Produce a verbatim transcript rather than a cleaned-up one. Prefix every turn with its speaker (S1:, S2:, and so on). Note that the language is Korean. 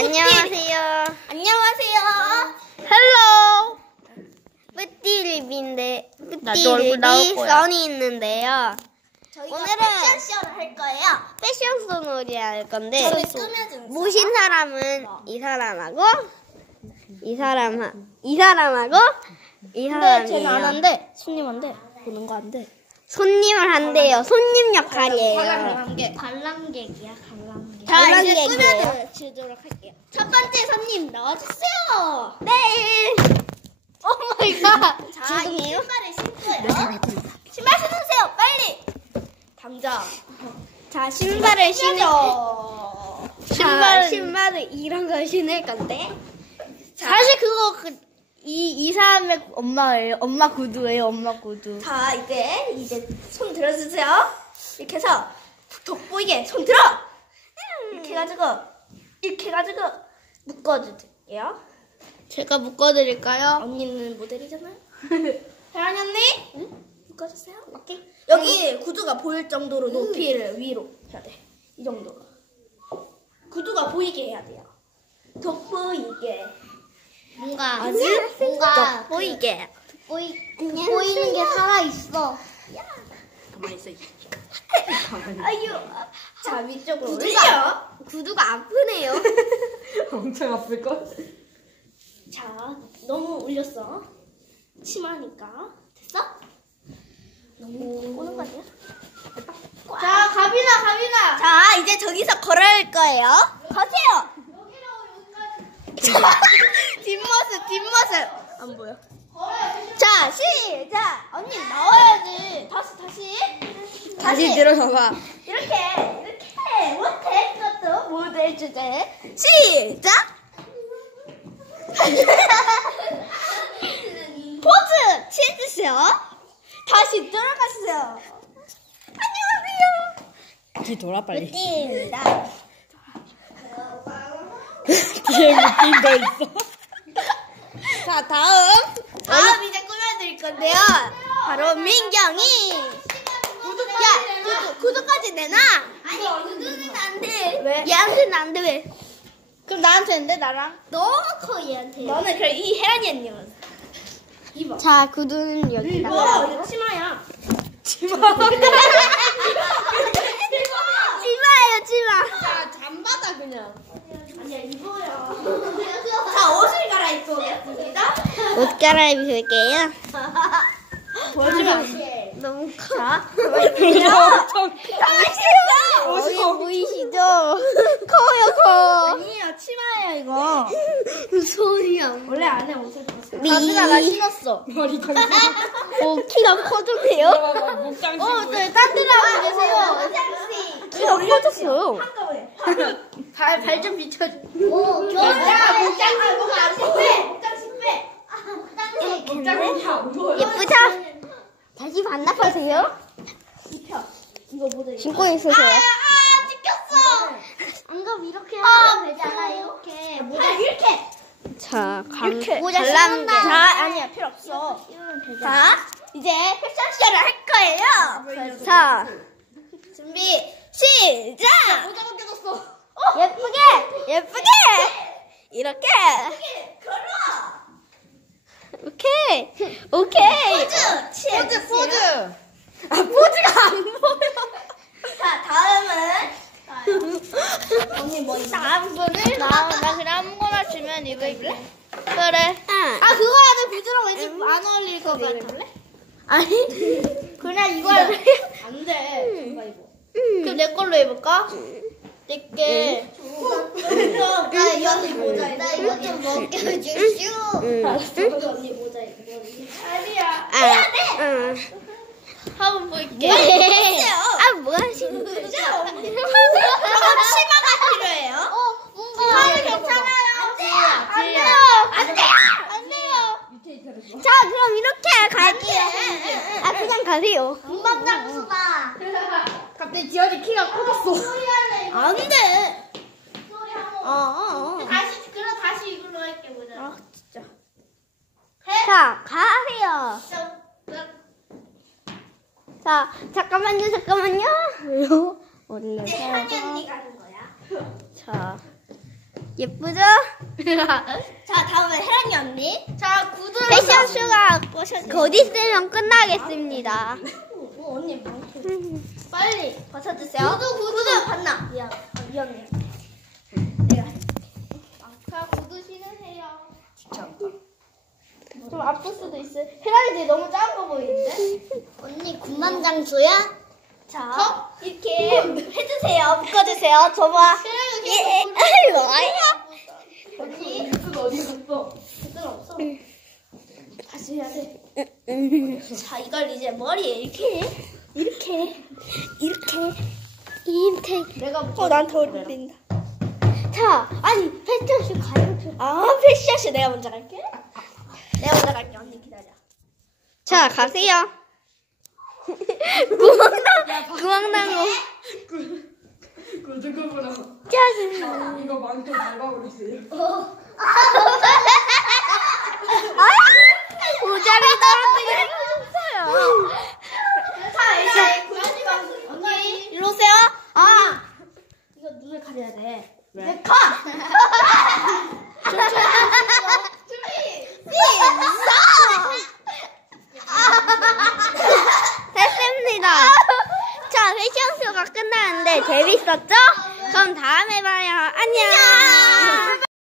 S1: 안녕하세요.
S2: 안녕하세요.
S1: 헬로. 뿌띠리비인데 뿌띠리비 써니 있는데요.
S2: 저희가
S1: 오늘은
S2: 패션쇼를 할 거예요.
S1: 패션쇼 놀이 할 건데
S2: 저는 꾸며준
S1: 모신 사람은 이 사람하고 이 사람 이 사람하고 이
S2: 근데 쟤는 안
S1: 사람이에요.
S2: 한대. 손님 한대. 보는 거 안 돼.
S1: 손님을 한대요. 손님 역할이에요.
S2: 관람객.
S3: 관람객이야, 관람객.
S2: 자, 이제
S1: 관람객이에요.
S2: 꾸며주도록 할게요. 첫 번째 손님 나와주세요.
S1: 네. 오 마이 갓.
S2: 자, 이
S1: 죄송해요.
S2: 신발을 신고요. 신발 신으세요, 빨리. 당장.
S1: 자, 신발을 신을
S2: 신어.
S1: 신발 신발을 이런 걸 신을 건데.
S3: 사실 그거 그, 이, 이 사람의 엄마예요. 엄마 구두예요, 엄마 구두.
S2: 자, 이제 이제 손 들어주세요. 이렇게 해서 돋보이게 손 들어. 이렇게 해가지고 이렇게 해가지고 묶어줄게요.
S3: 제가 묶어드릴까요?
S2: 언니는 모델이잖아요. 혜란이 언니, 응? 묶어주세요. 오케이. 여기 구두가 보일 정도로 높이를 위로 해야 돼. 이 정도로. 구두가 보이게 해야 돼요. 돋보이게.
S3: 뭔가,
S2: 아직
S3: 뭔가,
S1: 보이게.
S3: 보이, 보이는 게 살아있어.
S2: 가만히 있어. 아유. 자, 위쪽으로
S1: 구두가-
S2: 올려.
S1: 구두가 아프네요.
S4: 엄청 아플걸?
S2: 자, 너무 올렸어. 치마니까. 됐어? 너무 꼬는 거 아니야?
S3: 자, 가빈아, 가빈아.
S2: 자, 이제 저기서 걸어올 거예요. 가세요. 자, 뒷모습, 뒷모습. 안 보여. 자, 시작. 언니 나와야지. 다시, 다시.
S1: 다시 들어서봐.
S2: 이렇게, 이렇게. 못해. 그것도 모델 주제. 시작. 포즈 취해주세요. 다시 들어가주세요. 안녕하세요.
S4: 뒤 돌아 빨리.
S2: 띠입니다.
S4: 뒤에 묶인 거 있어.
S2: 자, 다음. 다음 이제 꾸며드릴 건데요. 바로 민경이. 야, 구두, 구두까지 내놔. 아니, 구두는 안 돼. 왜? 얘한테는 안 돼, 왜?
S3: 그럼 나한테 인데 나랑?
S2: 너무 커, 얘한테. 너는 그래, 이 혜란이 언니만. 입어.
S1: 자, 구두는 여기다가.
S2: 와, 이거 치마야.
S1: 치마예요, 치마.
S2: 자, 잠바다, 그냥. 아니야, 입어요. 자, 옷을 갈아입겠습니다.
S1: 옷 갈아입을게요.
S2: 보여주면
S1: 너무 커.
S2: 자,
S1: 어디 보이시죠? 커요, 커.
S2: 아니에요, 치마예요, 이거.
S1: 소리 안
S2: 원래 안에 옷을 벗어.
S3: 가빈아, 나 신었어.
S4: 머리 감고.
S1: 오, 키가 커졌네요.
S4: 목장
S3: 어,
S4: 신고.
S3: 네, 딴 데로 하고 계세요.
S1: 키가 커졌어요.
S2: 한꺼번에.
S3: 발, 발 좀 비춰줘.
S2: 오, 야, 목장, 아, 뭐가 안 씹해. 목장 씹해.
S4: 목장이 안 보여.
S1: 예쁘죠? 다시 반납하세요.
S2: 입혀. 이거 모델.
S1: 신고 있으세요.
S2: 아, 찍혔어.
S3: 안 그럼 이렇게
S2: 아,
S3: 하면 되잖아, 이렇게.
S2: 아, 이렇게.
S1: 자,
S2: 이렇게.
S1: 모자 관람객.
S2: 자, 아니야, 필요 없어. 자, 이제 패션쇼를 할 거예요.
S1: 자,
S2: 준비, 시작!
S3: 모자 벗겨졌어.
S1: 예쁘게, 예쁘게. 이렇게.
S2: 걸어!
S1: 오케이, 오케이.
S2: 포즈! 취해주세요.
S3: 포즈.
S1: 아, 포즈가 안 보여.
S2: 자, 다음은. 언니 뭐 있어?
S1: 다음 분을
S3: 나, 나 그냥 아무거나 주면 입을게. 그래.
S1: 아,
S3: 아, 그거 하면 구두랑 왠지 안 어울릴 것 같아.
S1: 아니.
S3: 그냥 이거 할래?
S2: 안 돼. 누가 이거.
S3: 그럼 내 걸로 해볼까? 내게.
S2: 나 이 언니 모자 입어. 나 이거 좀 먹여주슈.
S1: 응.
S2: 이 언니 모자 입어. 아니야.
S1: 아, 응.
S3: 한번 볼게.
S1: 아, 뭐 하시는 거예요?
S2: 저건 치마가 필요해요.
S3: 어, 뭔가.
S2: 아, 괜찮아요. 안 돼요.
S3: 안 돼요.
S2: 안 돼요.
S3: 안 돼요.
S1: 자, 그럼 이렇게 갈게요. 아, 그냥 가세요.
S3: 금방 장수다.
S4: 갑자기 지연이 키가 커졌어.
S2: 안 돼.
S1: 어, 어, 어.
S3: 다시, 그럼 다시 이걸로 할게, 모자.
S2: 아, 진짜.
S1: 자, 가세요. 자, 잠깐만요, 잠깐만요.
S2: 이제
S1: 올려서.
S2: 혜란이 언니 가는 거야.
S1: 자, 예쁘죠?
S2: 자, 다음은 혜란이 언니.
S3: 자, 구두를
S1: 패션쇼가 곧 있으면 끝나겠습니다.
S2: 뭐 언니 뭐
S3: 빨리
S2: 벗어주세요.
S3: 구두, 구두.
S2: 구두 봤나? 미안. 아, 미안해. 내가
S3: 자, 구두 신으세요. 좀 아플 수도 있어요. 혜란이 너무 작은 거 보이는데?
S2: 언니 군만장 줘야? 자, 이렇게 해주세요. 묶어주세요. 줘봐. 예. 아이고, 아야. 언니.
S4: 무슨 어디 갔어?
S2: 구두는 없어. 다시 해야 돼. 자, 이걸 이제 머리에 이렇게, 이렇게, 이렇게, 이렇게.
S3: 내가
S2: 어, 나한테 어울린다.
S1: 자, 아니 패션쇼 가요.
S2: 아, 패션쇼 내가 먼저 갈게. 내가 먼저 갈게. 언니 기다려.
S1: 자, 가세요. 구멍난 구멍난 거.
S4: 구두구구랑
S1: 짜증나.
S4: 이거 망토 밟아버렸어요.
S1: 모자를 떨어뜨렸어요.
S2: 자, 이제 고양이 방송. 언니, 일로 오세요. 아, 이거 눈을 가려야 돼. 이제 가!
S1: 됐습니다. 자, 패션쇼가 끝나는데 재밌었죠? 그럼 다음에 봐요. 안녕.